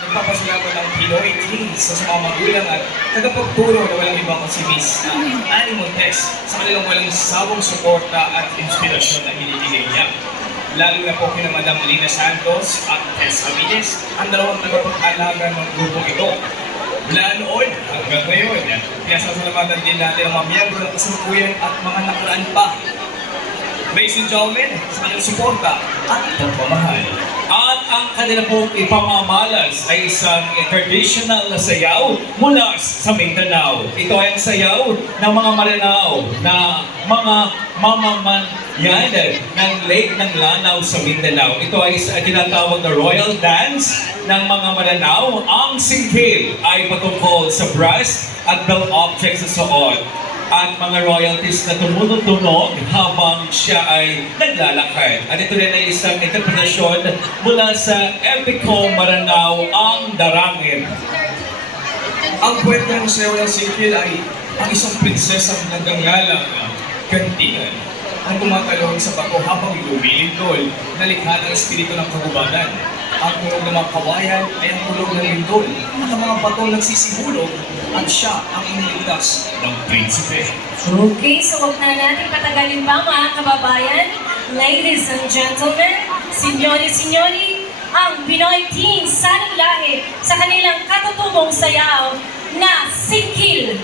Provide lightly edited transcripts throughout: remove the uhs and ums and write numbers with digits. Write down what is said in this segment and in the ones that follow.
Nagpapasalamat ang Pinoy Teens sa mga magulang at tagapagturo na walang iba kundi si Miss Annie Montes sa kanilang walang sawang suporta at inspirasyon na hinihigay niya. Lalo na po kina Madam Lina Santos at Tess Aviles, ang dalawang tagapag-alaga ng grupong ito. Mula noon hanggang ngayon, pinasasalamatan din natin ang mga miyembro ng kasalukuyan at mga nakaraan pa. Ladies and gentlemen, sa kanilang suporta at pagmamahal. At ang kanila pong ipamamalas ay isang traditional na sayaw mula sa Mindanao. Ito ay ang sayaw ng mga Maranao na mga mamamayan ng Lake ng Lanao sa Mindanao. Ito ay tinatawag na Royal Dance ng mga Maranao. Ang singkil ay patungkol sa brass at bell objects sa suot at mga royalties na tumutunog habang siya ay naglalakad. At ito rin ay isang interpretasyon mula sa Epico Maranao, ang Darangin. Ang kwento ng sayaw ng singkil ay ang isang prinsesang nagangalang Gantigan ang tumatalon sa bato habang lumilindol na likha ng espiritu ng kahubagan. Ang tunog ng mga kawayan ay ang tulog ng lindol at ang mga bato nagsisihulog at siya ang iniligtas ng prinsipe. Okay, so huwag na natin patagalin pa mga kababayan. Ladies and gentlemen, sinyori, ang Pinoy Teens Sanang Lahi sa kanilang katutubong sayaw na Singkil.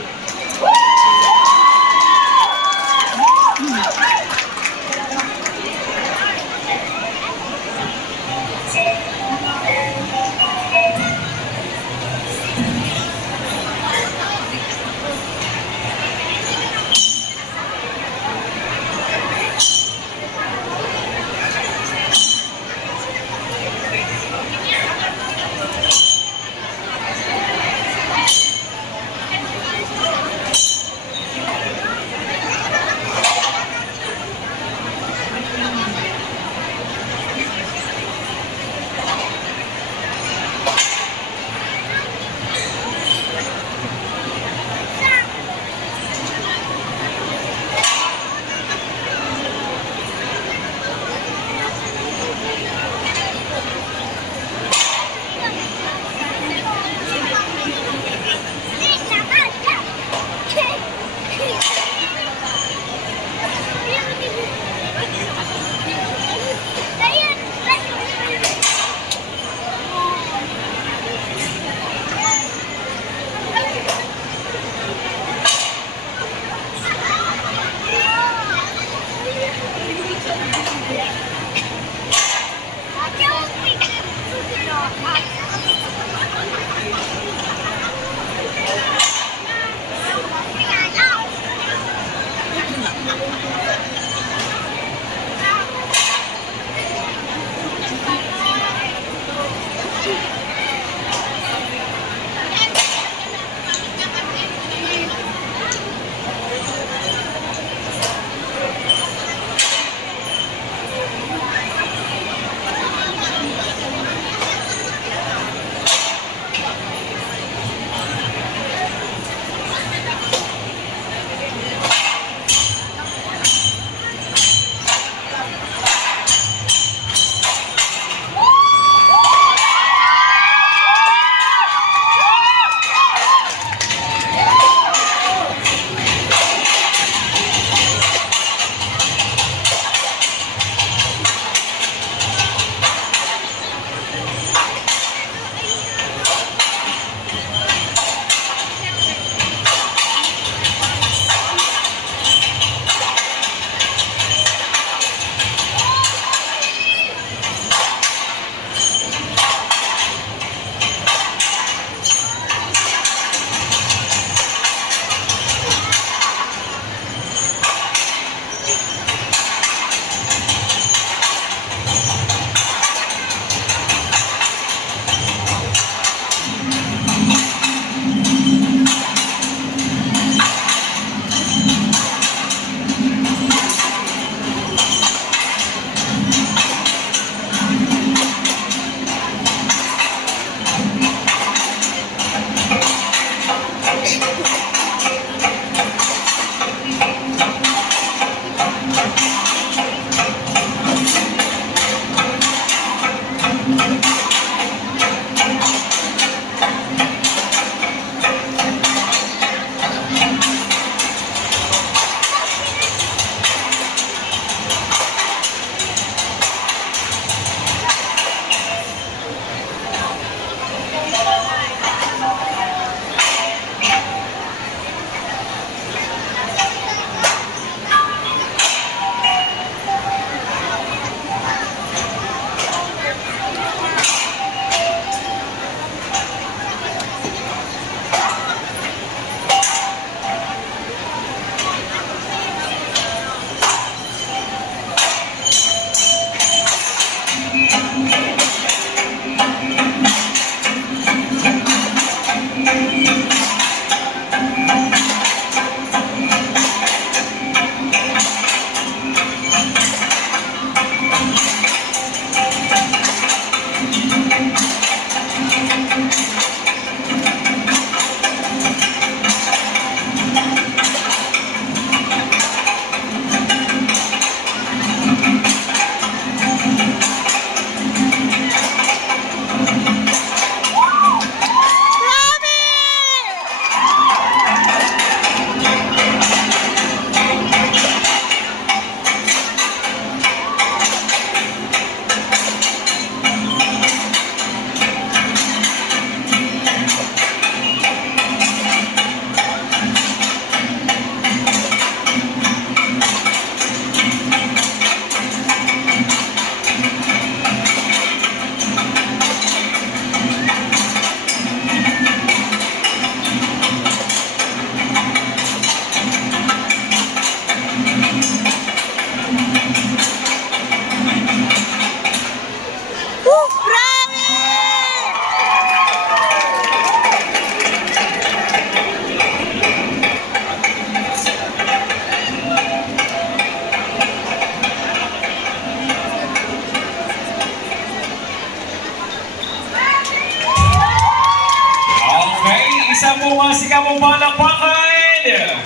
po masikapong palakpakan!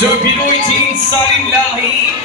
So, Pinoy Teen Saling Lahi,